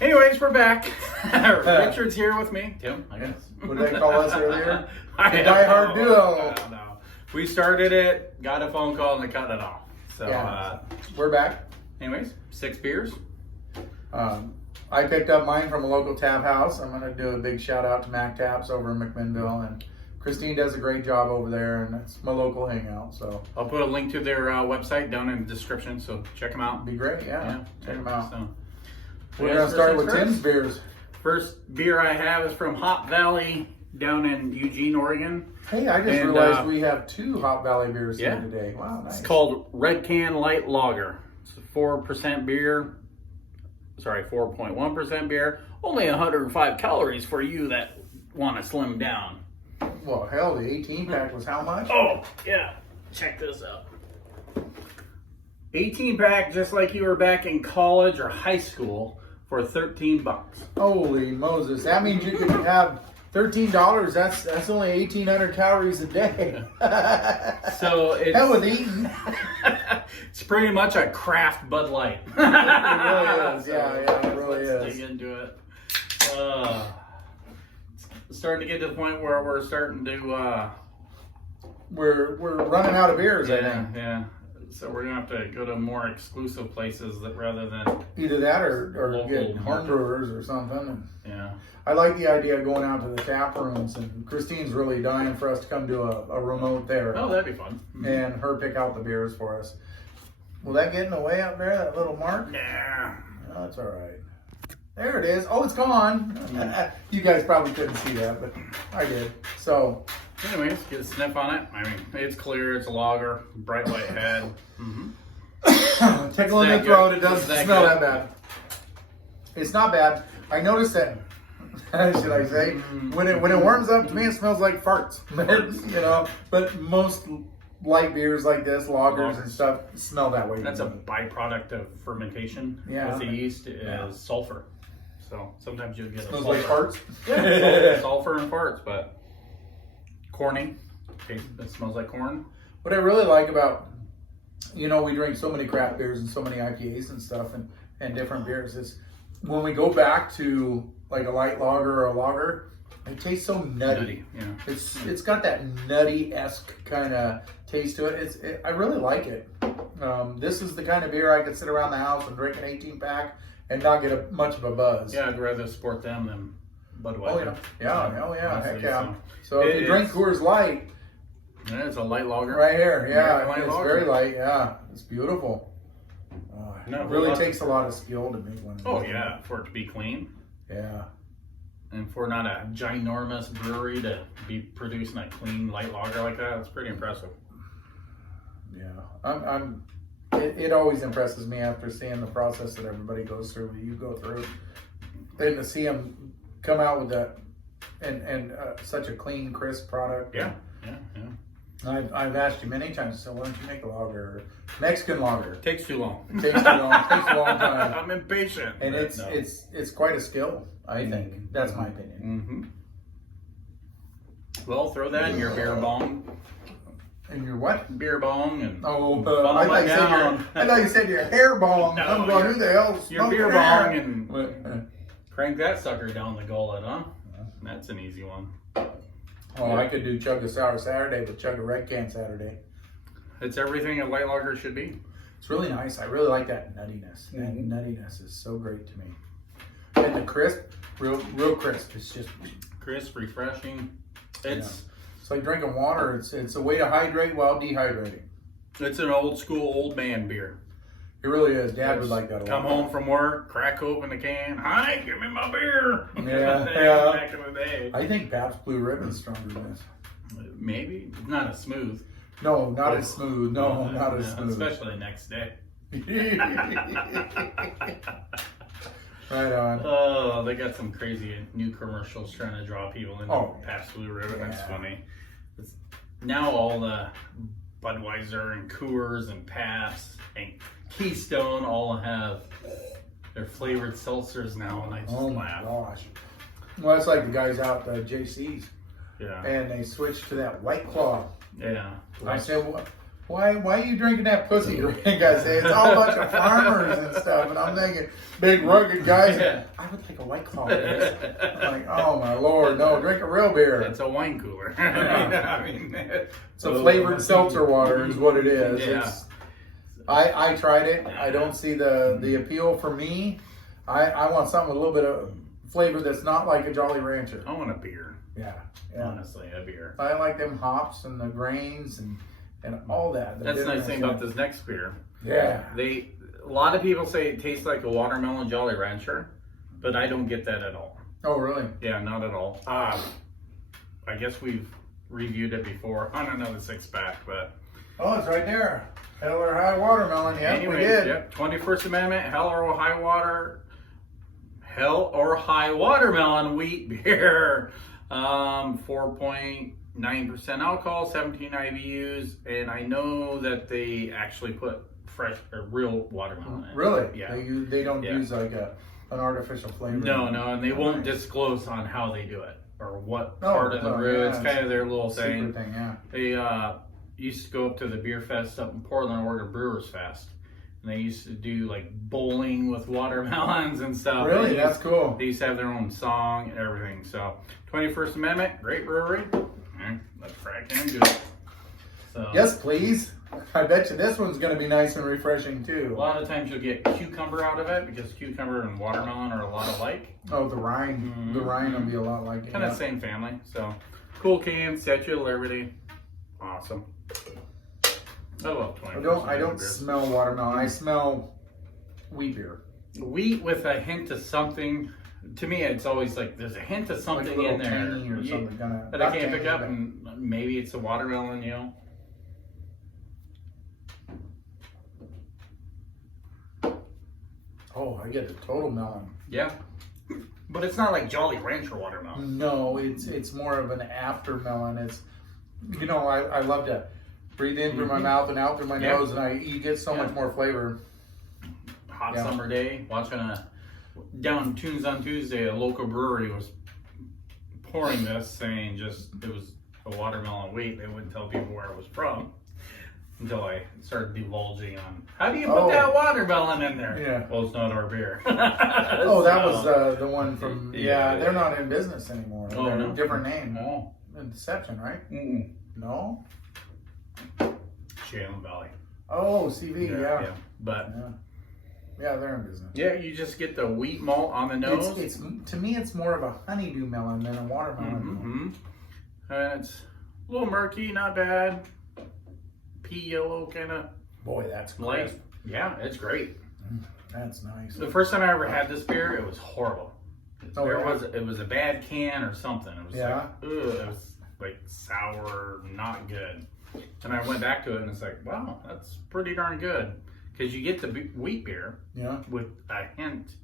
Anyways, we're back. Richard's here with me. Tim, I guess. What did they call us earlier? The Die-hard duo. No. We started it, got a phone call, and they cut it off. So, yeah. We're back. Anyways, 6 beers. I picked up mine from a local Taphouse. I'm going to do a big shout out to Mac Taps over in McMinnville, and Christine does a great job over there, and it's my local hangout. So I'll put a link to their website down in the description, so check them out. Be great, yeah. Check them out. So, we're going to start with Tim's beers. First beer I have is from Hop Valley down in Eugene, Oregon. Hey, I just realized we have 2 Hop Valley beers here today. Wow, nice. It's called Red Can Light Lager. It's a 4% beer. Sorry, 4.1% beer. Only 105 calories for you that want to slim down. Well, hell, the 18-pack was how much? Oh, yeah. Check this out. 18-pack, just like you were back in college or high school, for $13. Holy Moses. That means you could have $13. That's only 1,800 calories a day. So it's... Hell with eating. It's pretty much a craft Bud Light. It really is. Yeah, it really is. Let's dig into it. It's starting to get to the point where we're starting to... We're running out of beers, I think. Yeah. So we're going to have to go to more exclusive places that rather than... Either that or get home brewers or something. Yeah. I like the idea of going out to the tap rooms, and Christine's really dying for us to come to a remote there. Oh, that'd be fun. And her pick out the beers for us. Will that get in the way up there, that little mark? Nah. No, that's all right. There it is. Oh, it's gone. You guys probably couldn't see that, but I did. So... Anyways, get a sniff on it. I mean, it's clear. It's a lager. Bright white head. Tickle in the throat. It doesn't smell that bad. It's not bad. I noticed that. Should I say? When it warms up, to me it smells like farts. You know, but most light beers like this, lagers and stuff, smell that way. That's a byproduct of fermentation. Yeah. With the yeast is sulfur. So sometimes you'll get smells like farts. Yeah, sulfur and farts, but corny. Okay, it smells like corn. What I really like about, we drink so many craft beers and so many IPAs and stuff and different beers is when we go back to like a light lager or a lager, it tastes so nutty. Yeah. It's got that nutty-esque kind of taste to it. I really like it. This is the kind of beer I could sit around the house and drink an 18-pack and not get much of a buzz. Yeah, I'd rather support them than Budweiser. Oh yeah, heck yeah. So if you drink Coors Light, yeah, it's a light lager. right here, yeah, it's lager. very light, yeah, it's beautiful. It really takes a lot of skill to make one. Oh yeah, for it to be clean. Yeah. And for not a ginormous brewery to be producing a clean light lager like that, it's pretty impressive. Yeah, it always impresses me after seeing the process that everybody goes through, you go through, and to see them come out with that and such a clean, crisp product. Yeah. I've asked you many times, so why don't you make a lager, Mexican lager? It takes too long. It takes too long. It takes a long time. I'm impatient. And it's quite a skill, I think. That's my opinion. Well, throw that in your beer bong. And your what? Beer bong and I thought you said your hair bong. No, I'm going, who the hell? Your beer bong and crank that sucker down the gullet, huh? That's an easy one. Oh, I could do chug a sour Saturday, but chug a red can Saturday. It's everything a light lager should be. It's really nice. I really like that nuttiness. That nuttiness is so great to me. And the crisp, real crisp. It's just crisp, refreshing. It's like drinking water. It's a way to hydrate while dehydrating. It's an old school old man beer. It really is. Dad would like that a lot. Come home from work, crack open the can. Hi, give me my beer. Yeah. Back in the day. I think Pabst Blue Ribbon's stronger than this. Maybe. Not as smooth. No, not as smooth. No, not as smooth. Especially the next day. Right on. Oh, they got some crazy new commercials trying to draw people into Pabst Blue Ribbon. Yeah. That's funny. Now all the Budweiser and Coors and Pabst and Keystone all have their flavored seltzers now, and I just laugh. Oh my gosh. Well, that's like the guys out at JC's. Yeah. And they switched to that White Claw. Yeah. I said, why are you drinking that pussy drink? I say, it's all a bunch of farmers and stuff. And I'm thinking, big rugged guys. Yeah. I I would like a White Claw. I'm like, oh my Lord, no, drink a real beer. It's a wine cooler. I mean, it's a flavored seltzer water is what it is. Yeah. I tried it. I don't see the appeal for me. I want something with a little bit of flavor that's not like a Jolly Rancher. I want a beer. Yeah. Honestly, a beer. I like them hops and the grains and all that. That's the nice thing about this next beer. Yeah. A lot of people say it tastes like a watermelon Jolly Rancher, but I don't get that at all. Oh, really? Yeah, not at all. I guess we've reviewed it before on another 6-pack, but... Oh, it's right there. Hell or High Watermelon. Yeah, anyways, we did. Yep. 21st Amendment, Hell or High Watermelon wheat beer. 4.9% alcohol, 17 IBUs, and I know that they actually put fresh or real watermelon in it. Really? Yeah. They don't use like an artificial flavor. No, and they won't disclose on how they do it or what part of the brew. Yeah, it's kind of their little thing. Yeah. They used to go up to the beer fest up in Portland, Oregon, Brewers Fest. And they used to do like bowling with watermelons and stuff. Really? That's cool. They used to have their own song and everything. So, 21st Amendment, great brewery. Let's crack into it. So, yes, please. I bet you this one's going to be nice and refreshing too. A lot of times you'll get cucumber out of it because cucumber and watermelon are a lot alike. Oh, the rind. Mm-hmm. The rind will be a lot like it. Kind of same family. So, cool can, Statue of Liberty. Awesome. I love 21st I don't smell watermelon. I smell wheat beer. Wheat with a hint of something. To me, it's always like there's a hint of something like in there or something, that I can't pick up, and maybe it's a watermelon, Oh, I get a total melon. Yeah, but it's not like Jolly Rancher watermelon. No, it's more of an after melon. It's I love to breathe in through my mouth and out through my nose, and you get so much more flavor. Hot summer day, watching down Tunes on Tuesday, a local brewery was pouring this, saying it was a watermelon wheat. They wouldn't tell people where it was from until I started divulging on how do you put that watermelon in there? Yeah. Well, it's not our beer. That was the one from. Yeah, they're not in business anymore. They're a different name. Oh, Deception, right? Mm-mm. No. Shale Valley. Oh, CV. Yeah. But. Yeah, they're in business. Yeah, you just get the wheat malt on the nose. It's to me, it's more of a honeydew melon than a watermelon. And it's a little murky, not bad. Pea yellow kind of. Boy, that's light. Crisp. Yeah, it's great. That's nice. The first time I ever had this beer, it was horrible. Oh, it was a bad can or something. It was like, ugh, it was like sour, not good. And I went back to it and it's like, wow, that's pretty darn good. Because you get the wheat beer with a hint.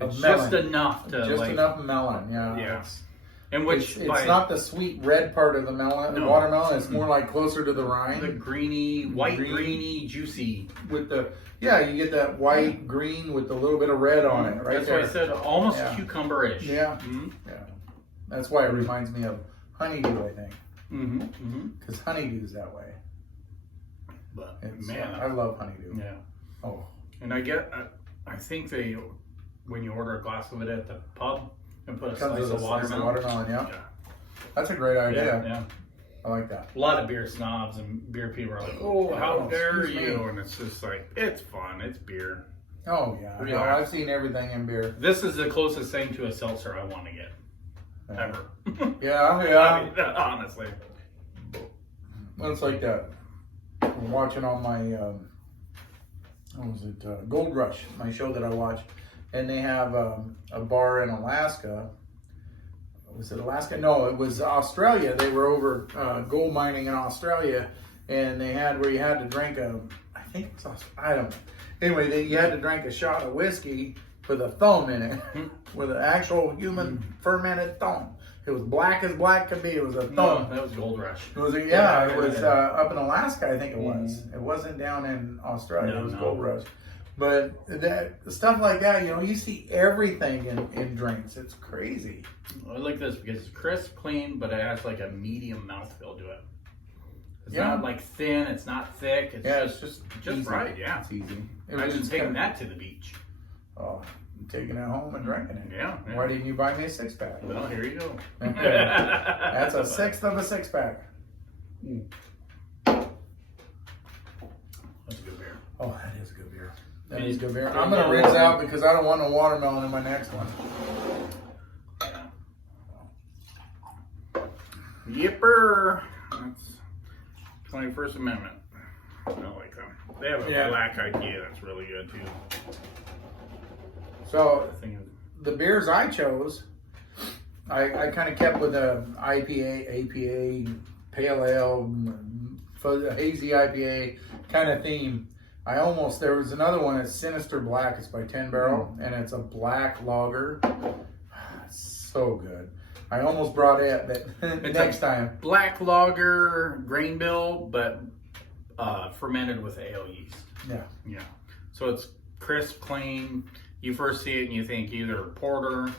It's just enough to enough melon, yeah. It's not the sweet red part of the watermelon. It's more like closer to the rind. The greeny, juicy. With you get that white green with a little bit of red on it, right? That's why I said almost cucumber-ish. Yeah. That's why it reminds me of honeydew, I think. Because honeydew's that way. But I love honeydew. Yeah. Oh. And I think when you order a glass of it at the pub and put a slice of watermelon. Yeah. That's a great idea. Yeah. I like that. A lot of beer snobs and beer people are like, "Oh, how dare you?" And it's just like, it's fun. It's beer. Oh yeah. No, I've seen everything in beer. This is the closest thing to a seltzer I want to get ever. Yeah. I mean, honestly. It's like that. I'm watching on my Gold Rush, my show that I watch, and they have a bar in Alaska. Was it Alaska? No, it was Australia. They were over gold mining in Australia, and they had where you had to drink I think it was I don't know. Anyway, you had to drink a shot of whiskey with a thumb in it, with an actual human fermented thumb. It was black as black could be. It was a thumb. No, that was Gold Rush. It was up in Alaska, I think it was. It wasn't down in Australia. It was Gold Rush. But stuff like that, you see everything in drinks. It's crazy. I like this because it's crisp, clean, but it has like a medium mouthfeel to it. It's not like thin. It's not thick. It's just easy. right. Yeah, it's easy. Imagine taking that to the beach. Oh, taking it home and drinking it. Yeah. Why didn't you buy me a 6-pack? Well, here you go. That's a sixth of a 6-pack. That's a good beer. Oh, that is a good beer. That is good beer. I'm gonna rinse out because I don't want no watermelon in my next one. Yipper. That's 21st Amendment. I like them. They have a black IPA that's really good too. So the beers I chose, I kind of kept with the IPA, APA, Pale Ale, hazy IPA kind of theme. There was another one that's Sinister Black. It's by 10 Barrel, and it's a black lager. So good. I almost brought it that next time. Black lager, grain bill, but fermented with ale yeast. Yeah. Yeah. So it's crisp, clean. You first see it and you think either porter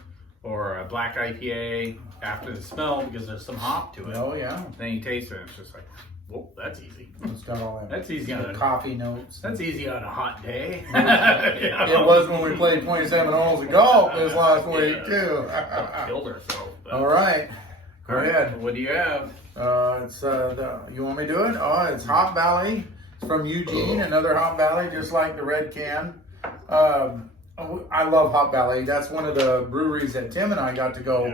or a black IPA after the smell because there's some hop to it. Oh, yeah. Then you taste it and it's just like, whoa, that's easy. It's got all that. That's easy on coffee notes. That's easy on a hot day. It was when we played 27 holes of golf this last week, too. Killed ourselves. All right. Go ahead. What do you have? You want me to do it? Oh, it's Hop Valley. It's from Eugene, another Hop Valley, just like the red can. I love Hop Valley. That's one of the breweries that Tim and I got to go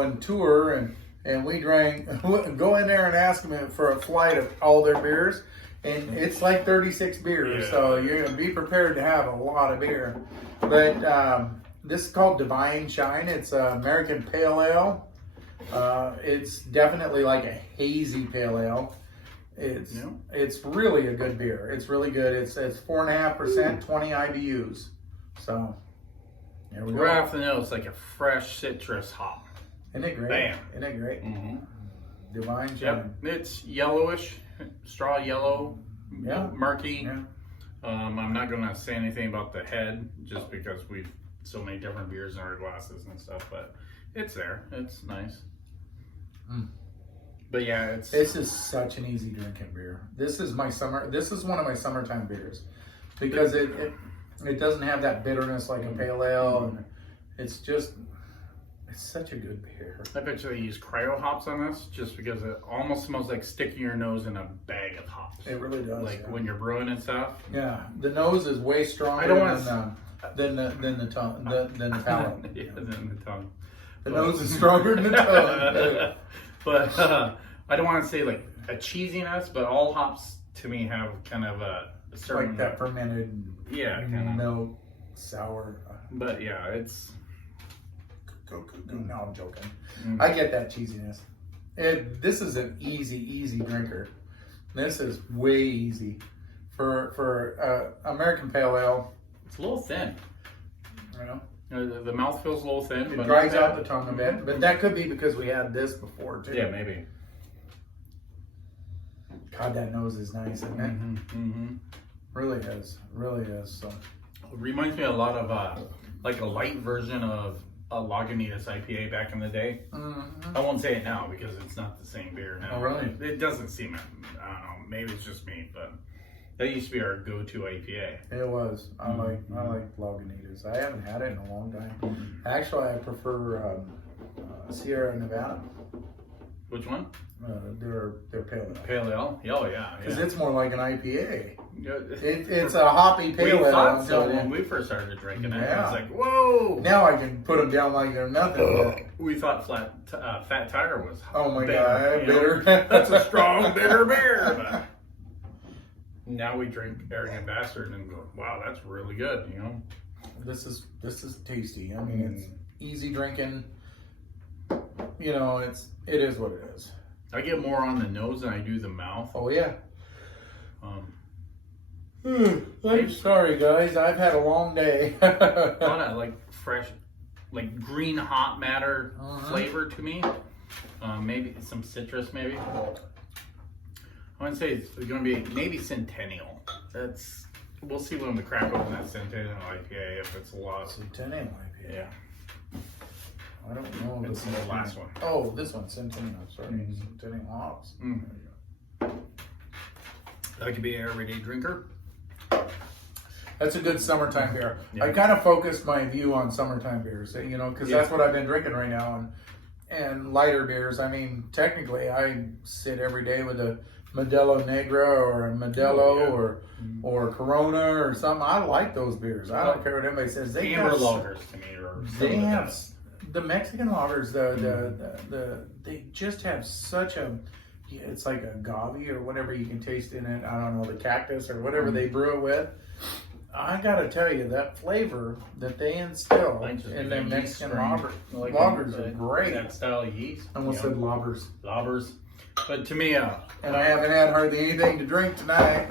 and tour, and we drank. Go in there and ask them for a flight of all their beers, and it's like 36 beers. So you're gonna be prepared to have a lot of beer. But this is called Divine Shine. It's American Pale Ale. It's definitely like a hazy pale ale. It's really a good beer. It's really good. It's 4.5%, 20 IBUs. So there we go. Right off the nose, it's like a fresh citrus hop. Isn't it great? Bam. Isn't it great? Mm-hmm. Divine Shine. Yep. It's yellowish, straw yellow, murky. Yeah. I'm not gonna say anything about the head just because we've so many different beers in our glasses and stuff, but it's there. It's nice. But yeah, this is such an easy drinking beer. This is one of my summertime beers because it doesn't have that bitterness like a pale ale, and it's such a good beer. I bet you they use cryo hops on this just because it almost smells like sticking your nose in a bag of hops. It really does. Like when you're brewing and stuff. Yeah, the nose is way stronger than the tongue, than the palate. Than the tongue. The nose is stronger than the tongue. But I don't want to say like a cheesiness, but all hops to me have kind of a certain like that fermented, kind of milk, sour. But yeah, it's. No, I'm joking. I get that cheesiness. This is an easy drinker. This is way easy for American Pale Ale. It's a little thin. You know, the mouth feels a little thin. It dries out the tongue a bit, but that could be because we had this before too. Yeah, maybe. God, that nose is nice, isn't it? Really is. So it reminds me a lot of like a light version of a Lagunitas IPA back in the day. I won't say it now because it's not the same beer now. Oh, really? It doesn't seem it. I don't know. Maybe it's just me, but that used to be our go-to IPA. It was. I like Lagunitas. I haven't had it in a long time. Actually, I prefer Sierra Nevada. Which one? They're pale ale. Pale ale? Oh yeah. Because it's more like an IPA. Yeah. It's a hoppy pale ale. We thought so when we first started drinking it. Yeah. It's like, whoa! Now I can put them down like they're nothing. We thought Fat Tire was oh my bitter, god, bitter. That's a strong, bitter beer. But now we drink Arrogant Bastard and go, wow, that's really good, you know? This is tasty. I mean, it's easy drinking. You know, it is what it is. I get more on the nose than I do the mouth. Oh yeah. I'm sorry, guys. I've had a long day. A lot of like fresh, like green hop matter flavor to me. Maybe some citrus, maybe. I want to say it's going to be maybe Centennial. We'll see when we crack open that Centennial IPA if it's a lot. Centennial IPA. Yeah. I don't know. It's the last one. Oh, this one, Centennial. Sorry, Centennial hops. There you go. That could be an everyday drinker. That's a good summertime beer. Yeah. I kind of focused my view on summertime beers, you know, because that's what I've been drinking right now. And lighter beers. I mean, technically, I sit every day with a Modelo Negra or a Modelo or Corona or something. I like those beers. I don't care what anybody says. They amber lagers to me are they have the Mexican lagers. They just have such a. Yeah, it's like agave or whatever you can taste in it. I don't know, the cactus or whatever they brew it with. I gotta tell you, that flavor that they instill in their Mexican lagers are great. That style of yeast. I almost said lobbers. Lobbers. But to me, and I haven't had hardly anything to drink tonight.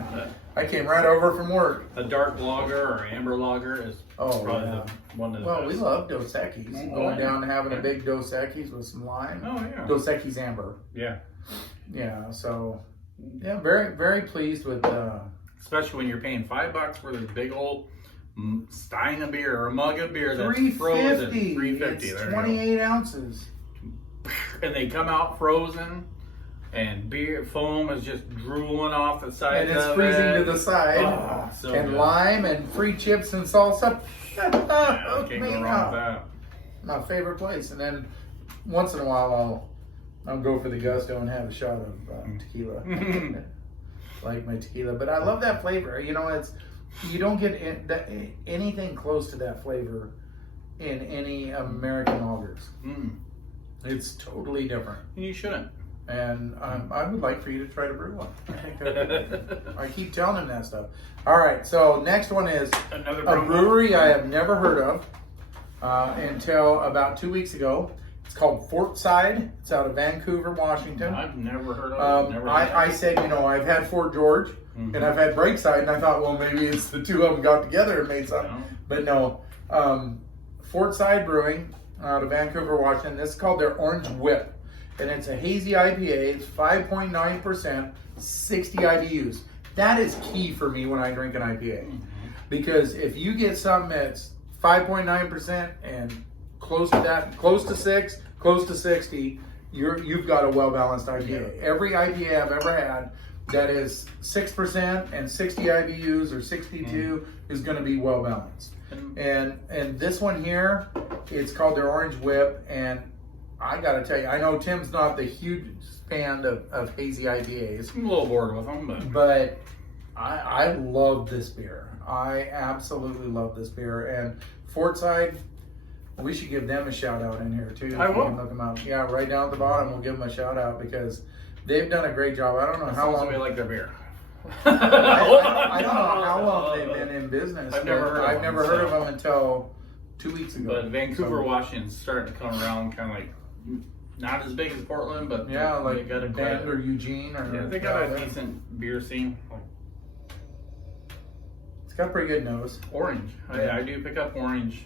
I came right over from work. A dark lager or amber lager is probably one of the best. We love Dos Equis. Going down and having a big Dos Equis with some lime. Oh, yeah. Dos Equis amber. Yeah. Yeah, so, yeah, very, very pleased with... especially when you're paying $5 for this big old stein of beer or a mug of beer that's $3.50. frozen. $3.50. It's 28 ounces. And they come out frozen, and beer foam is just drooling off the sides of it. And it's freezing to the side. Oh, so and good. lime and free chips and salsa. Can't go wrong with that. My favorite place. And then once in a while I'll go for the gusto and have a shot of tequila. Like my tequila, but I love that flavor. You know, you don't get anything close to that flavor in any American lagers. It's totally different. You shouldn't. And I would like for you to try to brew one. I keep telling him that stuff. All right, so next one is another a brewery I have never heard of until about 2 weeks ago. It's called FORTSIDE. It's out of Vancouver, Washington. I've never heard of it. I said, you know, I've had Fort George and I've had Breakside, and I thought, well, maybe it's the two of them got together and made something. No. But no. FORTSIDE Brewing out of Vancouver, Washington. This is called their Orange Whip. And it's a hazy IPA. It's 5.9%, 60 IBUs. That is key for me when I drink an IPA. Because if you get something that's 5.9% and close to that, close to 6, close to 60, you've got a well-balanced IPA. Every IPA I've ever had that is 6% and 60 IBUs or 62 is going to be well-balanced. And this one here, it's called their Orange Whip, and I got to tell you, I know Tim's not the huge fan of hazy IPAs. I'm a little bored with them, but I love this beer. I absolutely love this beer. And FORTSIDE, we should give them a shout out in here too. I will. Look them out. Yeah, right down at the bottom, we'll give them a shout out because they've done a great job. I don't know how long. We like their beer. I don't know how long they've been in business. I've never heard of them until 2 weeks ago. But Vancouver, Washington's starting to come around, kind of like not as big as Portland, but yeah, like they got a Bend or Eugene or they got a decent beer scene. It's got a pretty good nose. Orange. I do pick up orange.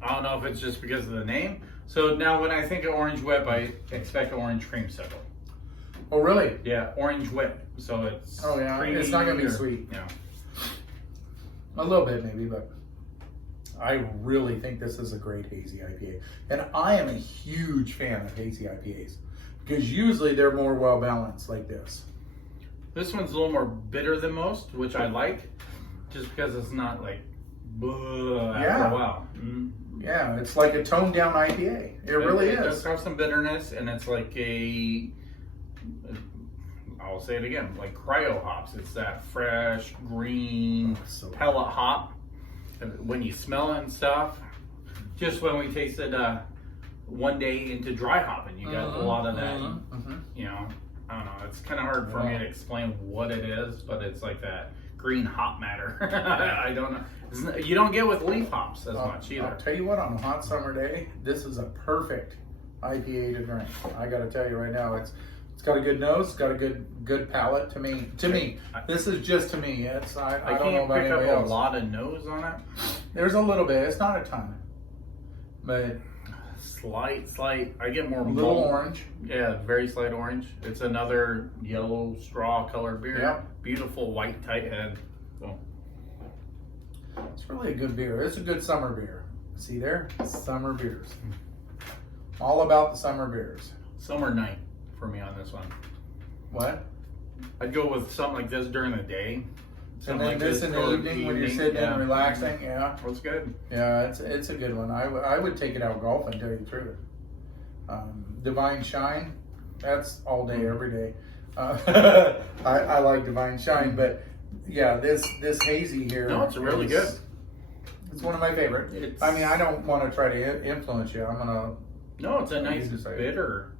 I don't know if it's just because of the name. So now when I think of Orange Whip, I expect orange creamsicle. Oh, really? Yeah, Orange Whip. So it's it's not gonna be sweet. Yeah, a little bit maybe, but I really think this is a great hazy IPA, and I am a huge fan of hazy IPAs because usually they're more well balanced like this. This one's a little more bitter than most, which I like, just because it's not like after a while. Yeah, it's like a toned down IPA. It really is. It does have some bitterness, and it's like I'll say it again, like cryo hops. It's that fresh, green pellet hop. When you smell it and stuff, just when we tasted one day into dry hopping, you got a lot of that, you know, I don't know. It's kind of hard for me to explain what it is, but it's like that green hop matter. I don't know. You don't get with leaf hops as much either. I'll tell you what, on a hot summer day, this is a perfect IPA to drink. I got to tell you right now, it's got a good nose, it's got a good palate to me. This is just to me. I don't know about anybody else. I can't pick up a lot of nose on it. There's a little bit. It's not a ton, but slight. I get more little orange. Yeah, very slight orange. It's another yellow straw colored beer. Yep. Beautiful white tight head. So. It's really a good beer. It's a good summer beer. See there? Summer beers. All about the summer beers. Summer night for me on this one. What? I'd go with something like this during the day. And then this in the evening when you're sitting and relaxing, yeah. That's good. Yeah, it's a good one. I would take it out golfing, tell you the truth. Divine Shine, that's all day, every day. I like Divine Shine, but yeah, this hazy here. No, it's really good. It's one of my favorite. I mean, I don't want to try to influence you. I'm gonna. No, it's a nice bitter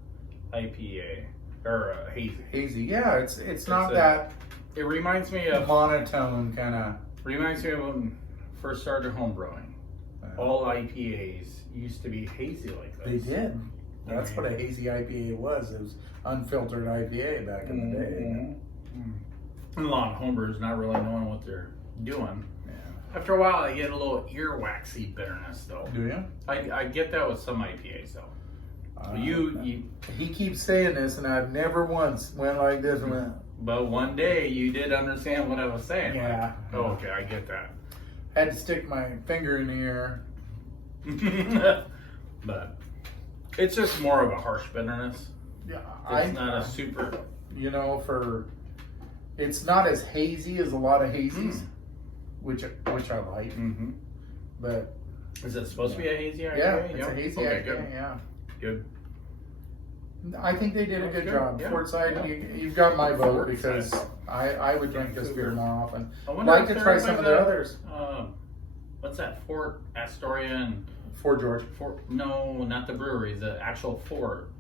IPA or hazy. Hazy, yeah. It's not that. It reminds me of monotone kind of. Reminds me of when I first started home brewing. All IPAs used to be hazy like this. They did. That's what a hazy IPA was. It was unfiltered IPA back in the day. And a lot of homebrewers not really knowing what they're doing. Yeah. After a while, I get a little earwaxy bitterness, though. Do you? I get that with some IPAs, though. He keeps saying this, and I've never once went like this and went. But one day you did understand what I was saying. Yeah. Like, oh, okay, I get that. Had to stick my finger in the air. But it's just more of a harsh bitterness. Yeah, it's not a super. You know, it's not as hazy as a lot of hazies, which I like. But is it supposed to be a hazy IPA? Yeah, it's a hazy IPA. Good. Yeah. Good. I think they did a good job. Yeah. FORTSIDE, you've got my vote because I would drink this beer more often. I I'd like to try some of the others. What's that? Fort Astoria and Fort George. No, not the brewery. The actual fort.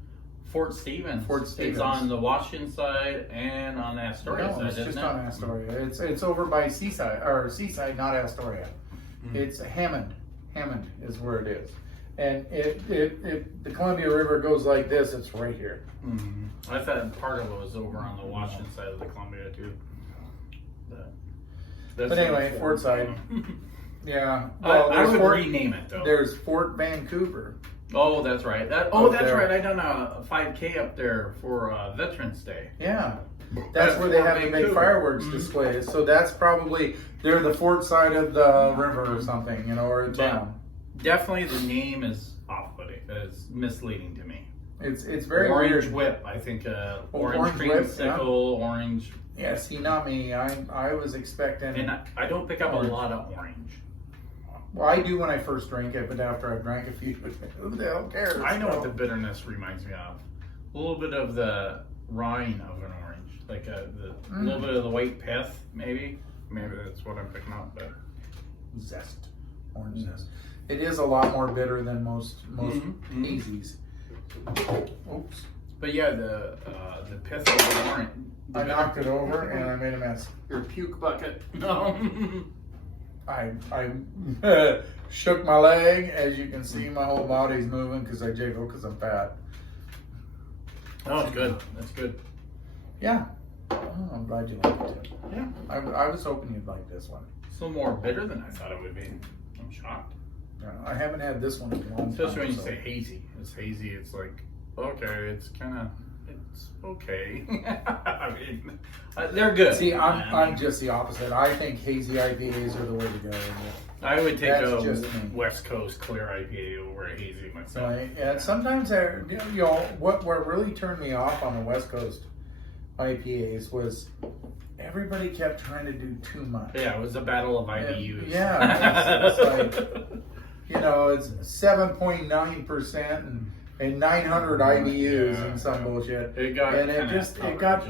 Fort Stevens. Fort Stevens. It's on the Washington side and on the Astoria side. No, it's just on Astoria. It's over by Seaside, not Astoria. It's Hammond. Hammond is where it is. And the Columbia River goes like this. It's right here. I thought part of it was over on the Washington side of the Columbia too. But anyway, FORTSIDE. Yeah. Well, I would rename it though. There's Fort Vancouver. Oh, that's right. That's right. I done a 5K up there for Veterans Day. Yeah. That's where they have the big fireworks displays. So that's probably they're the fort side of the river or something, or a town. Definitely, the name is off-putting. It's misleading to me. It's very orange weird. Whip. I think orange creamsicle, orange. Yeah, see, not me. I was expecting. And I don't pick up a lot of orange. Well, I do when I first drink it, but after I've drank a few, who the hell cares? I know what the bitterness reminds me of. A little bit of the rind of an orange, like a little bit of the white pith, maybe. Maybe that's what I'm picking up. But zest, orange zest. It is a lot more bitter than most hazies. Oops. But yeah, the pith of the orange. I knocked it over and I made a mess. Your puke bucket. No. I shook my leg. As you can see, my whole body's moving because I jiggle because I'm fat. Oh, it's good. That's good. Yeah. Oh, I'm glad you liked it. Yeah. I was hoping you'd like this one. It's a little more bitter than I thought it would be. I'm shocked. I haven't had this one in a long time. Especially when you say hazy. It's hazy. It's like, okay, it's okay. I mean, they're good. See, I'm just the opposite. I think hazy IPAs are the way to go. I would take a West Coast clear IPA over a hazy myself. Right. Yeah. Sometimes, what really turned me off on the West Coast IPAs was everybody kept trying to do too much. Yeah, it was a battle of IBUs. Yeah. It's like, it's 7.9% and 900 IBUs and some bullshit. It got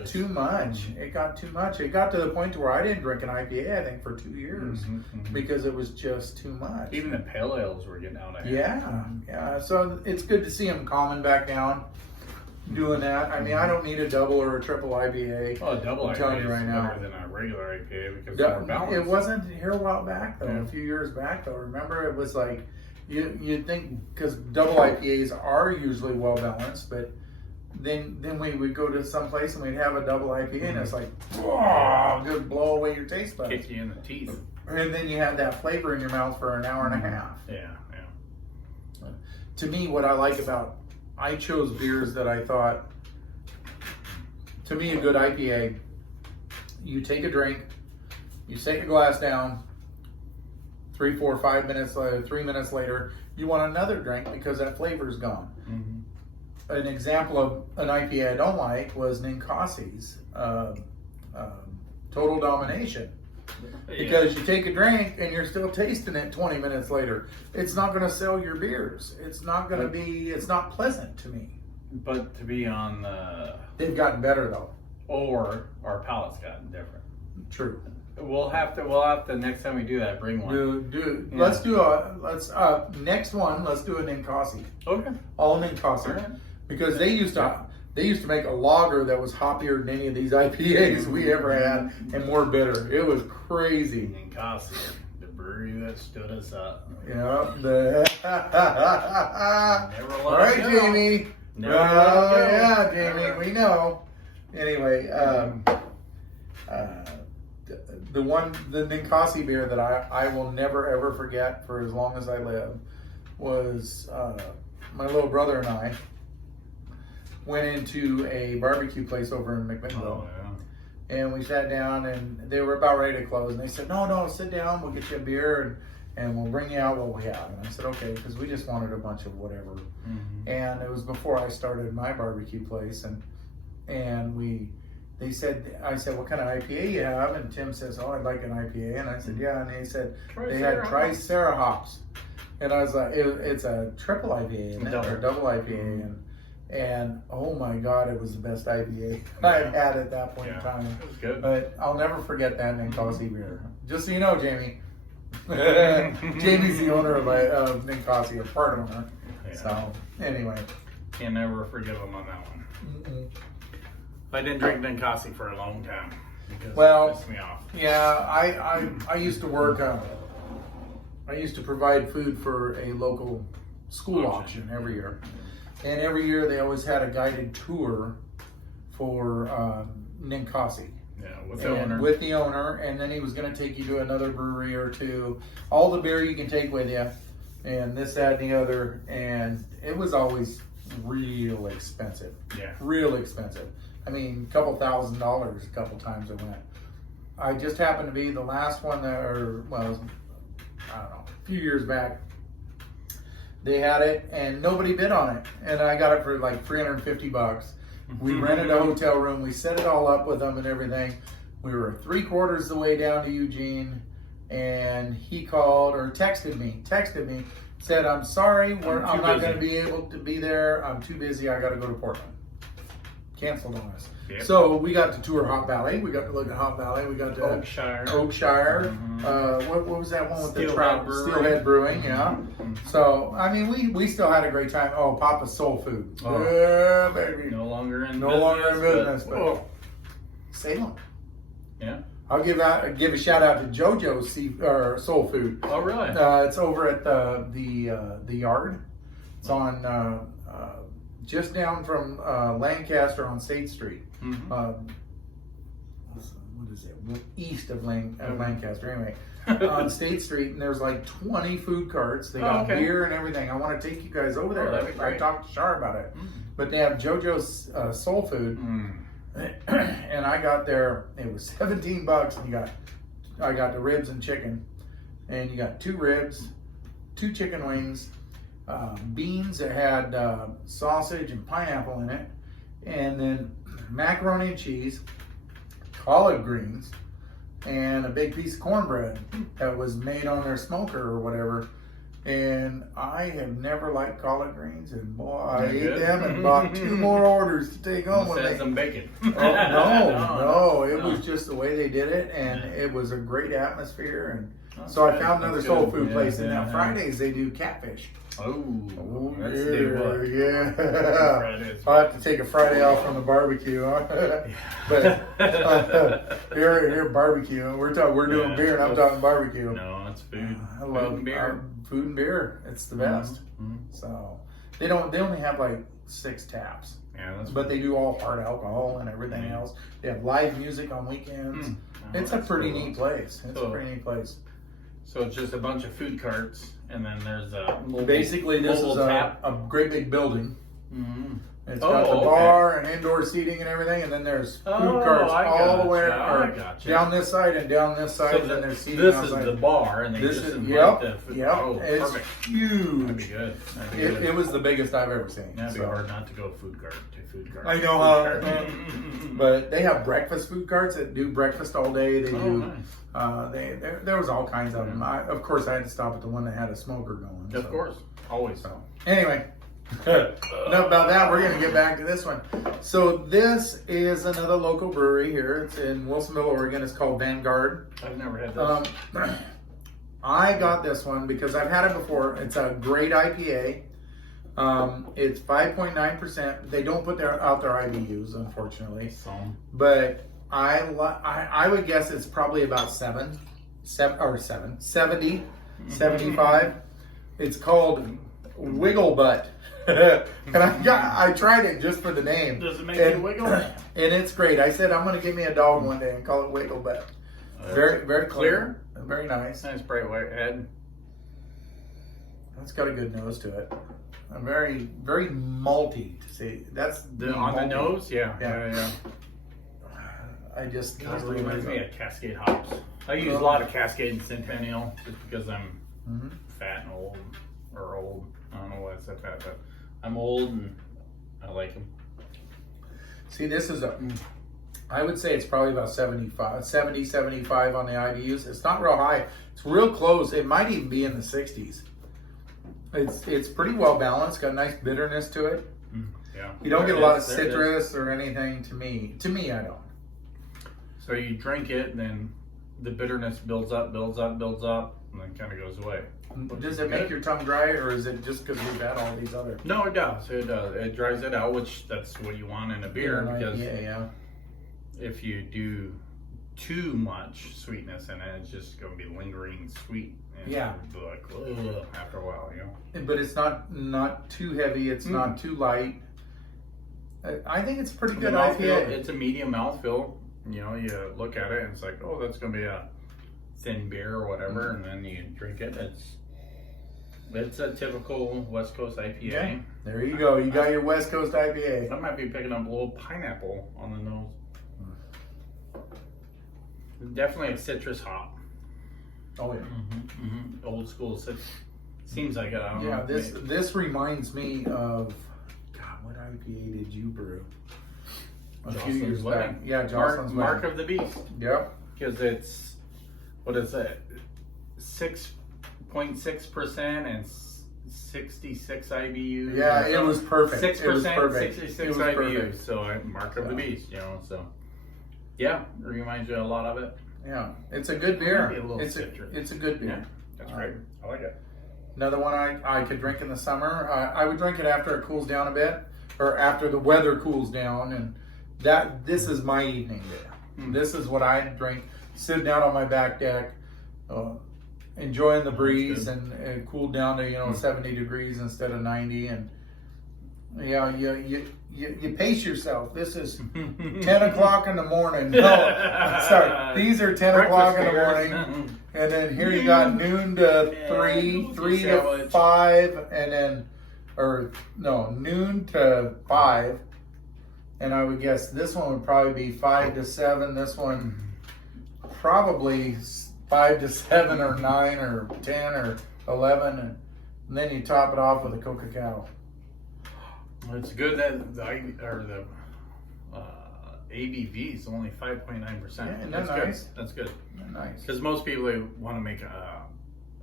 too much. It got too much. It got to the point to where I didn't drink an IPA, I think, for 2 years because it was just too much. Even the pale ales were getting out of hand. Yeah. So it's good to see them calming back down, doing that. I mean, I don't need a double or a triple IPA. Oh, a double IPA is better than a regular IPA because it's more balanced. It wasn't here a while back, though. A few years back, though. Remember, it was like, you'd think, because double IPAs are usually well balanced, but then we would go to some place and we'd have a double IPA and it's like, just blow away your taste buds. Kick you in the teeth. And then you have that flavor in your mouth for an hour and a half. Yeah. To me, what I like about, I chose beers that I thought, to me, a good IPA, you take a drink, you set your glass down, 3, 4, 5 minutes later, 3 minutes later, you want another drink because that flavor's gone. An example of an IPA I don't like was Ninkasi's Total Domination. Because you take a drink and you're still tasting it 20 minutes later. It's not going to sell your beers. It's not going to be, it's not pleasant to me. But to be on the... They've gotten better though. Or our palate's gotten different. True. We'll have to next time we do that, bring one. Yeah. Let's next one, let's do an Ninkasi. Okay. All Ninkasi. Right. Because they used to make a lager that was hoppier than any of these IPAs we ever had and more bitter. It was crazy. Ninkasi, the brewery that stood us up. Yeah. All right, Jamie. Yeah, Jamie, we know. Anyway, the Ninkasi beer that I will never ever forget for as long as I live was my little brother and I went into a barbecue place over in McMinnville. Oh, yeah. And we sat down and they were about ready to close. And they said, no, sit down. We'll get you a beer and we'll bring you out what we have. And I said, okay, because we just wanted a bunch of whatever. Mm-hmm. And it was before I started my barbecue place. I said, what kind of IPA you have? And Tim says, oh, I'd like an IPA. And I said, yeah. And he said, they had Tricera hops. And I was like, it's a triple IPA, isn't it? Or double IPA. And oh my God, it was the best IPA I had had at that point in time. It was good. But I'll never forget that Ninkasi beer. Just so you know, Jamie. Jamie's the owner of Ninkasi, a part owner. Yeah. So, anyway. Can't never forgive him on that one. Mm-mm. I didn't drink Ninkasi for a long time. Because it pissed me off. Yeah, I used to work, I used to provide food for a local school auction every year. And every year they always had a guided tour for Ninkasi. Yeah, with the owner. And then he was going to take you to another brewery or two. All the beer you can take with you. And this, that, and the other. And it was always real expensive. Yeah. Real expensive. I mean, a couple $1,000s a couple times I went. I just happened to be the last one I don't know, a few years back. They had it and nobody bid on it. And I got it for like $350. We rented a hotel room. We set it all up with them and everything. We were 3/4 the way down to Eugene and he called or texted me, said, I'm sorry, I'm not going to be able to be there. I'm too busy. I got to go to Portland. Canceled on us. Yep. So we got to tour Hop Valley. We got to look at Hop Valley. We got to Oakshire. Mm-hmm. What was that one with the Steelhead Brewing? Yeah. Mm-hmm. So I mean, we still had a great time. Oh, Papa's Soul Food. Oh. Yeah, baby. No longer in business. But Salem. Yeah. I'll give a shout out to JoJo's Soul Food. Oh, really? It's over at the Yard. It's on just down from Lancaster on State Street. Mm-hmm. What is it? East of Lancaster. Anyway, on State Street, and there's like 20 food carts. They got beer and everything. I want to take you guys over there. I talked to Shar about it. Mm-hmm. But they have JoJo's Soul Food. Mm. And I got there, it was $17 and I got the ribs and chicken, and you got 2 ribs, 2 chicken wings, beans that had sausage and pineapple in it, and then macaroni and cheese, collard greens, and a big piece of cornbread that was made on their smoker or whatever. And I have never liked collard greens, and boy, I ate them and bought 2 more orders to take home with me. Some bacon. No, it was just the way they did it, and it was a great atmosphere. And so I found another soul food place, and now Fridays they do catfish. Oh, yeah. I'll have to take a Friday off from the barbecue, huh? But here barbecue. We're doing beer, and I'm talking barbecue. No, it's food. I love beer. Food and beer. It's the best. Mm-hmm. So they only have like 6 taps. Yeah, but they do all hard alcohol and everything else. They have live music on weekends. It's a pretty neat place. So it's just a bunch of food carts, and then there's a basically this is a great big building, It's got the bar and indoor seating and everything, and then there's food carts all the way down this side and down this side. So and then there's seating outside. Is the bar, and this is it's huge. That'd be good. It was the biggest I've ever seen. That'd be hard not to go food cart to food cart. I know how, but they have breakfast food carts that do breakfast all day. They do. Nice. There was all kinds of them. Of course, I had to stop at the one that had a smoker going. Of course, always. So anyway. Enough about that. We're going to get back to this one. So this is another local brewery here. It's in Wilsonville, Oregon. It's called Vanguard. I've never had this. I got this one because I've had it before. It's a great IPA. It's 5.9%. They don't put out their IBUs, unfortunately. But I would guess it's probably about 70, 75. It's called Wiggle Butt. And I tried it just for the name. Does it make you wiggle? And it's great. I said I'm going to get me a dog one day and call it Wiggle Butt. Very, very clear. Very nice. Nice bright white head. It's got a good nose to it. A very, very malty. To say that's on the nose. Yeah. I just it reminds me of Cascade hops. I use a lot of Cascade and Centennial just because I'm fat and old, or old. I don't know why I said that, but I'm old and I like them. See, this is I would say it's probably about 70, 75 on the IBUs. It's not real high. It's real close. It might even be in the 60s. It's pretty well balanced. Got a nice bitterness to it. Yeah. You don't get a lot of citrus or anything to me. To me, I don't. So you drink it, and then the bitterness builds up, and then kind of goes away. Does it make your tongue dry, or is it just because we've had all these other? No, it does. It does. It dries it out, which that's what you want in a beer. Because if you do too much sweetness in it, it's just going to be lingering sweet. And like, after a while, you know. But it's not too heavy. It's not too light. I think it's pretty good IPA. It's a medium mouthfeel. You know, you look at it and it's like, oh, that's going to be a thin beer or whatever, and then you drink it. It's a typical West Coast IPA. Yeah. There you go. You got your West Coast IPA. I might be picking up a little pineapple on the nose. Definitely a citrus hop. Oh yeah. Old school citrus. Seems like it. I don't know. This reminds me of what IPA did you brew? A few years back. Yeah, Jocelyn's Mark of the Beast. Yep. Because it's, what is it? 6.6% and 66 IBUs. Yeah, it was perfect. 6%, 66 IBUs. So Mark of the Beast, you know. So yeah, it reminds you a lot of it. Yeah, it's a good beer. It's a good beer. Yeah, that's great. I like it. Another one I could drink in the summer. I would drink it after it cools down a bit, or after the weather cools down, and this is my evening beer. This is what I drink, sitting down on my back deck, enjoying the breeze, and it cooled down to 70 degrees instead of 90, and you pace yourself. This is 10 o'clock in the morning. No, sorry. These are 10 o'clock in the morning. And then here you got noon to 3 to 5, and then, noon to 5. And I would guess this one would probably be 5 to 7. This one probably 5 to 7 or 9 or 10 or 11. And then you top it off with a Coca-Cola. It's good that the ABV is only 5.9%. Yeah, that's nice. Good. That's good. Nice. Because most people want to make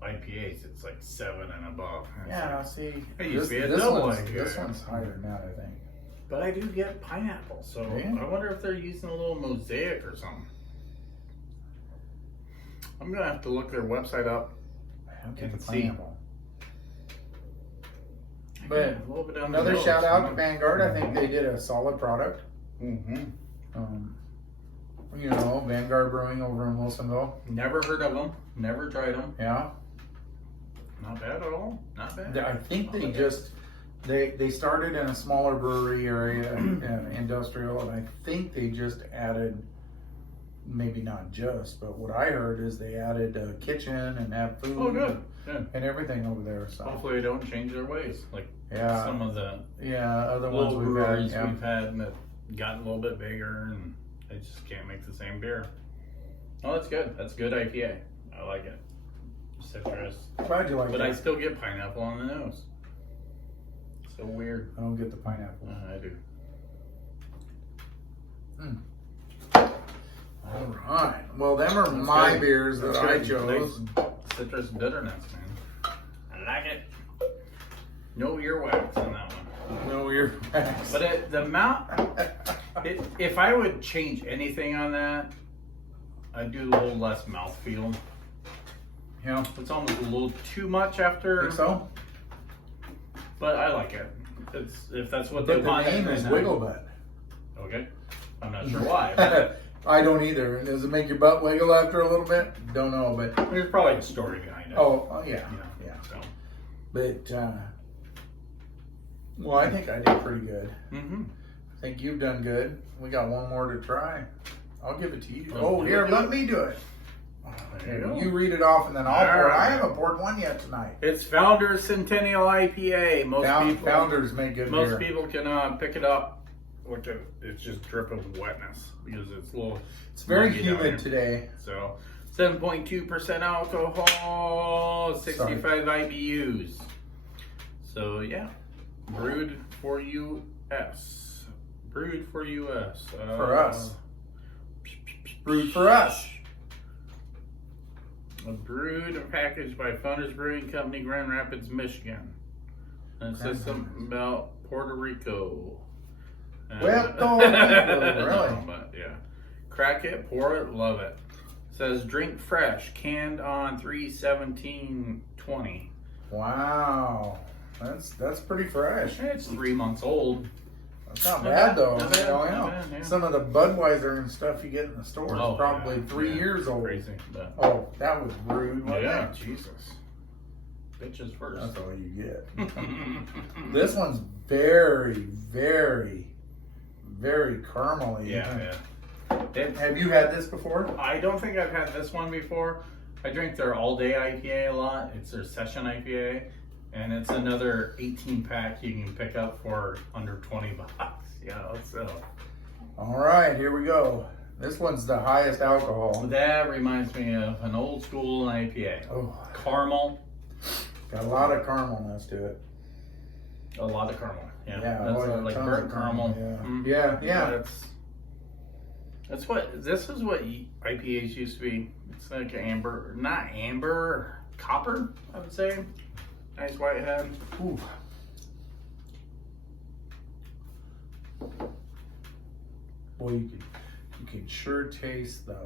IPAs, it's like 7 and above. See, this one's higher than that, I think. But I do get pineapple, so I wonder if they're using a little mosaic or something. I'm gonna have to look their website up and see. But another shout out to Vanguard. I think they did a solid product. Vanguard Brewing over in Wilsonville. Never heard of them. Never tried them. Yeah. Not bad at all. Not bad. I think they started in a smaller brewery area, industrial, and I think they just added, maybe not just, but what I heard is they added a kitchen and have food good. and everything over there. So hopefully they don't change their ways. Like Yeah. some of the other little ones breweries we've had. we've had that gotten a little bit bigger, and they just can't make the same beer. Oh, that's good. That's good IPA. I like it. Citrus. Glad you like But it. I still get pineapple on the nose. So weird. I don't get the pineapple. I do. All right. Well, them are my good. beers that I chose. Nice citrus bitterness, man. I like it. No earwax on that one. No earwax. But the amount, if I would change anything on that, I'd do a little less mouthfeel. Yeah. It's almost a little too much after. Think so? But I like it. If that's what But they want. the name is Wiggle Butt. Okay. I'm not sure why. But I don't either. Does it make your butt wiggle after a little bit? Don't know, but there's probably a story behind it. yeah. So. But well, I think I did pretty good. Mm-hmm. I think you've done good. We got one more to try. I'll give it to you. Oh, Here, let me do it. There you go. You read it off, and then I'll pour it. Alright. I haven't poured one yet tonight. It's Founders Centennial IPA. Founders make good Most beer. people can pick it up. Look at it's just dripping with wetness because it's a little. It's very muggy down humid here. today. So 7.2% alcohol, 65 IBUs. So yeah, brewed for US. Brewed for US. For us. Brewed for us. Brewed and packaged by Founders Brewing Company, Grand Rapids, Michigan. And it says something about Puerto Rico. Puerto Rico, really? But yeah. Crack it, pour it, love it. It says drink fresh, canned on 3/17/20. Wow. That's pretty fresh. It's 3 months old. That's not bad though. Not bad, Yeah. yeah. Some of the Budweiser and stuff you get in the store is probably 3 years old. Crazy. But Oh, that was brewed. Wasn't yeah, it? Jesus. Bitches first. That's all you get. This one's very, very, very caramely. Yeah. Have you had this before? I don't think I've had this one before. I drink their all day IPA a lot. It's their session IPA. And it's another 18 pack you can pick up for under 20 bucks. Yeah, so. All right, here we go. This one's the highest alcohol. That reminds me of an old school IPA. Oh, Caramel. got a lot of caramelness to it. A lot of caramel. Yeah. Yeah, That's like tons burnt of caramel. Yeah. Mhm. Yeah. This is what IPAs used to be. It's like amber, not amber, copper, I would say. Nice white head. Ooh. Boy, you can sure taste the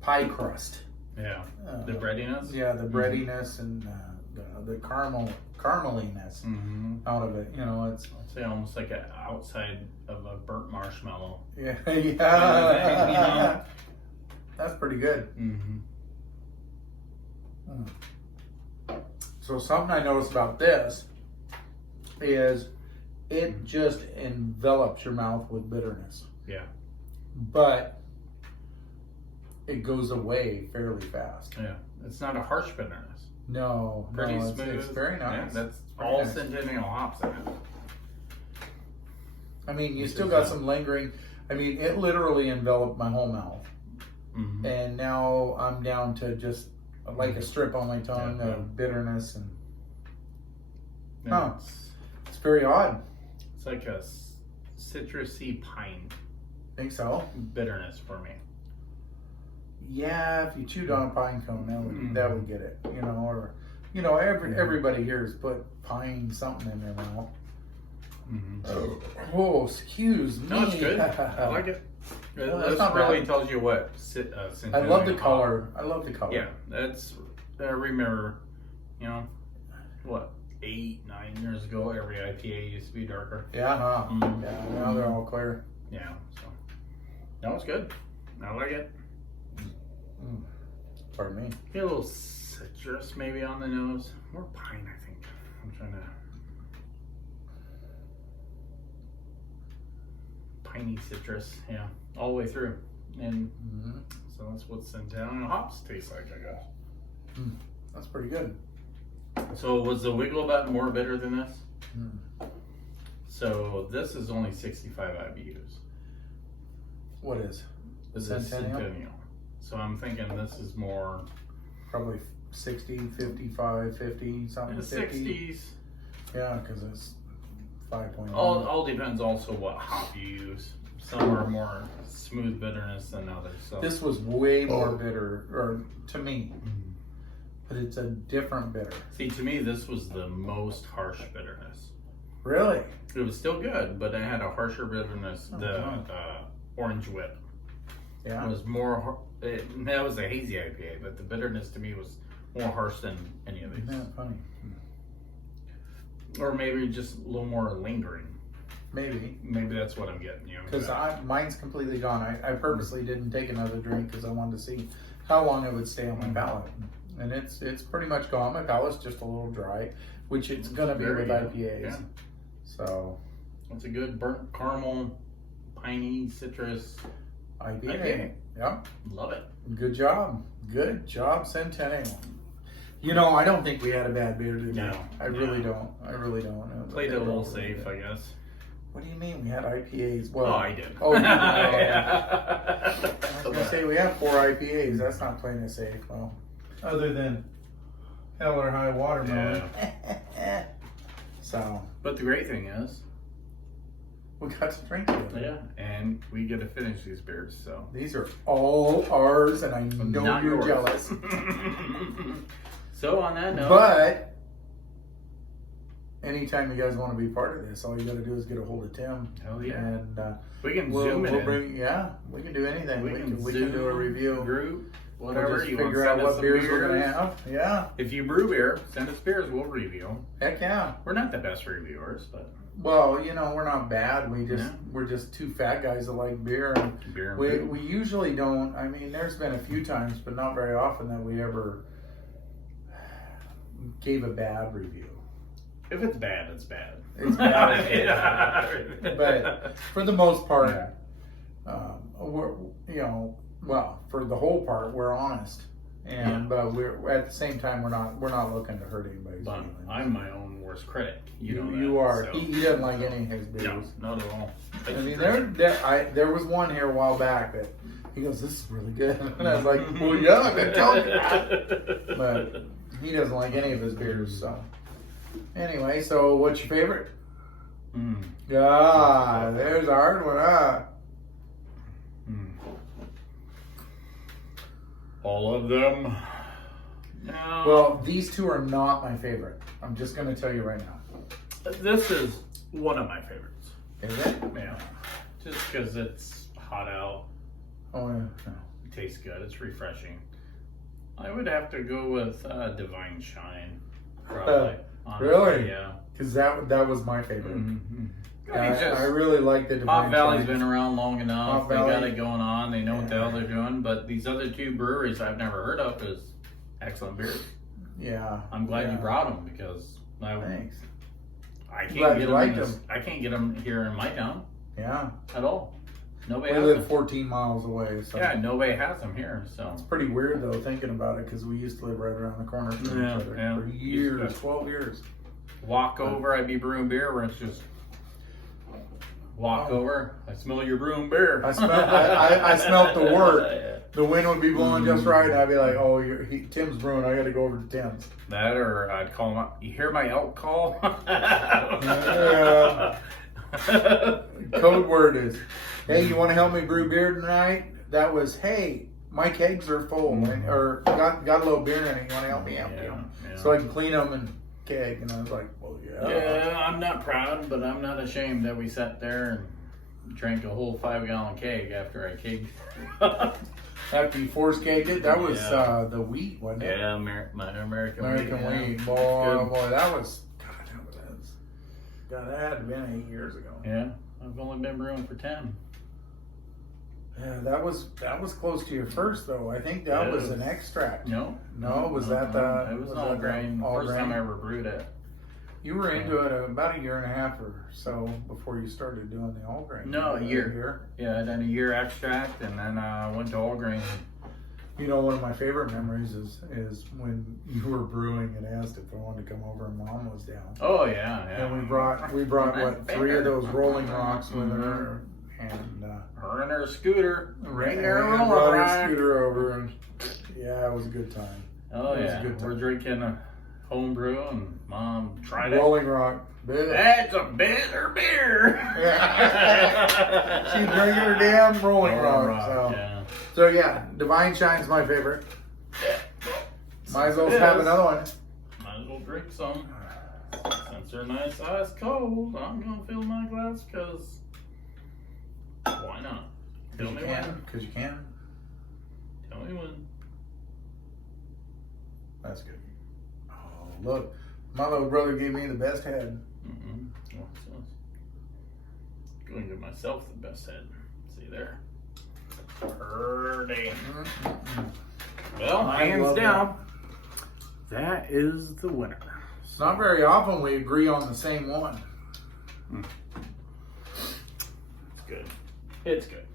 pie crust. Yeah. The breadiness. Yeah, the breadiness and the carameliness out of it. You know, it's I'd say almost like an outside of a burnt marshmallow. yeah. You know? That's pretty good. Mm-hmm. So something I noticed about this is it just envelops your mouth with bitterness. Yeah. But it goes away fairly fast. Yeah. It's not a harsh bitterness. No, Pretty no, smooth. It's very nice. Yeah, that's Very all nice. Centennial hops in it. I mean, you still got some lingering. I mean, it literally enveloped my whole mouth. Mm-hmm. And now I'm down to just like a strip on my tongue of bitterness. And it's very odd. It's like a citrusy pine Think so? bitterness for me. Yeah, if you chewed on a pine cone, that would get it. You know, or everybody here has put pine something in their mouth. Mm-hmm. Oh, excuse me. No, it's good. I like it. Well, This not really bad. tells you what I Centennial love the hop- color. I love the color. Yeah, that's. I remember, what 8, 9 years ago, every IPA used to be darker. Yeah, huh? Mhm. Yeah, now they're all clear. Yeah, so that was good. I like it. Pardon me. Get a little citrus maybe on the nose. More pine, I think. I'm trying to. Piney citrus, yeah, all the way through. And So that's what Centennial hops taste like, I guess. That's pretty good. So was the Wigglebutt more bitter than this? Mm. So this is only 65 IBUs. What is? This is Centennial. So I'm thinking this is more... Probably 60, 55, 50, something. In the 60s. Yeah, because it's 5.1. All depends also what hop you use. Some are more smooth bitterness than others. So. This was way more bitter, or to me. But it's a different bitter. See, to me, this was the most harsh bitterness. Really? It was still good, but it had a harsher bitterness. The orange whip. Yeah. It was more. That was a hazy IPA, but the bitterness to me was more harsh than any of these. Isn't that funny? Or maybe just a little more lingering. Maybe. Maybe that's what I'm getting. Because mine's completely gone. I purposely didn't take another drink because I wanted to see how long it would stay on my palate. And it's pretty much gone. My palate's just a little dry, which it's gonna be with IPAs. Yeah. So it's a good burnt caramel, piney, citrus IPA. Yeah. Love it. Good job. Good job, Centennial. You know, I don't think we had a bad beer today. No. I really don't. Played it a little safe, I guess. What do you mean? We had IPAs. Well, I did. Oh, I was gonna say we have 4 IPAs. That's not playing it safe. Well, other than Hell or High Water mode. Yeah. So. But the great thing is, we got to drink it. Yeah, and we get to finish these beers. So these are all ours, and I know not you're yours. jealous. So on that note, but anytime you guys want to be part of this, all you got to do is get a hold of Tim. Hell yeah. And we can zoom it in. Yeah, we can do anything. We can do a review. Group, whatever we'll just you figure want. out what beers we're gonna have. Yeah. If you brew beer, send us beers. We'll review. Heck yeah. We're not the best reviewers, but well, you know, we're not bad. We're just two fat guys that like beer, and we usually don't. I mean, there's been a few times, but not very often that we ever gave a bad review. If it's bad, it's bad. It's bad. But for the most part, we're, you know, well, for the whole part, we're honest, and but we're at the same time we're not looking to hurt anybody's feelings. I'm my own worst critic. You are. So. He doesn't like any of his beers. No, not at all. I mean, there was one here a while back that he goes, "This is really good," and I was like, "Well, yeah, I've been telling you that." But he doesn't like any of his beers. So anyway, so what's your favorite? Ah, there's a hard one, huh? All of them. No. Well, these two are not my favorite. I'm just going to tell you right now. This is one of my favorites. Is it? Yeah. Just because it's hot out. Oh, yeah. It tastes good. It's refreshing. I would have to go with Divine Shine. Probably. Really? Yeah. Because that was my favorite. Mm-hmm. I really like the Divine Hop Valley's Shine. been around long enough. Hop They Valley. got it going on. They know what the hell they're doing. But these other two breweries I've never heard of is excellent beers. Yeah. I'm glad you brought them because Thanks. I can't Glad get you them. liked them. I can't get them here in my town Yeah. at all. Nobody We has live them. 14 miles away, so Yeah, nobody has them here. So it's pretty weird though thinking about it because we used to live right around the corner from each other for years, 12 years. Walk over, I'd be brewing beer where it's just walk over. I smell your brewing beer. I smelled the wort. The wind would be blowing just right, and I'd be like, "Oh, Tim's brewing. I got to go over to Tim's." That, or I'd call him up. You hear my elk call? Code word is, "Hey, you want to help me brew beer tonight?" That was, "Hey, my kegs are full, or got a little beer in it. You want to help me empty them so I can clean them and keg?" And I was like, "Well, yeah." Yeah, I'm not proud, but I'm not ashamed that we sat there and drank a whole 5-gallon keg after I kegged. After you force kegged it, that was the wheat, wasn't it? Yeah, my American wheat. Boy, that was. God, that had been 8 years ago. Yeah, I've only been brewing for 10. Yeah, that was close to your first though. I think that was an extract. No, was that the? It was all grain. First time I ever brewed it. You were into it about a year and a half or so before you started doing the all grain. No, a year. Yeah, then a year extract, and then went to all grain. You know, one of my favorite memories is when you were brewing and asked if I wanted to come over and Mom was down. Oh yeah, yeah. And we brought what, 3 of those Rolling Rocks with her, and her and her scooter, brought her scooter over, and yeah, it was a good time. Oh yeah, we're drinking a home brew, and Mom tried Rolling Rock. That's a bitter beer. She's drinking her damn Rolling Rock. So yeah, Divine Shine's my favorite. Might as well have another one. Might as well drink some. Since they're nice ice cold, I'm gonna fill my glass because why not? Tell me when. Because you can. Tell me when. That's good. Oh look, my little brother gave me the best head. What's this? Going to give myself the best head. See there. Pretty. Well, hands down, that is the winner. It's not very often we agree on the same one. It's good. It's good.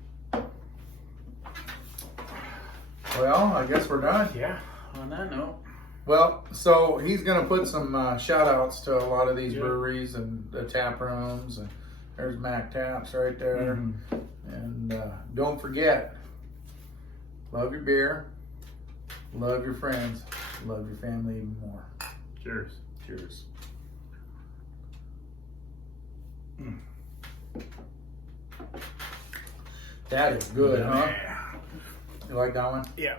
Well, I guess we're done. Yeah, on that note. Well, so he's going to put some shout outs to a lot of these breweries and the tap rooms. And there's Mac Taps right there. And don't forget, love your beer, love your friends, love your family even more. Cheers. Cheers. That is good, huh? You like that one? Yeah.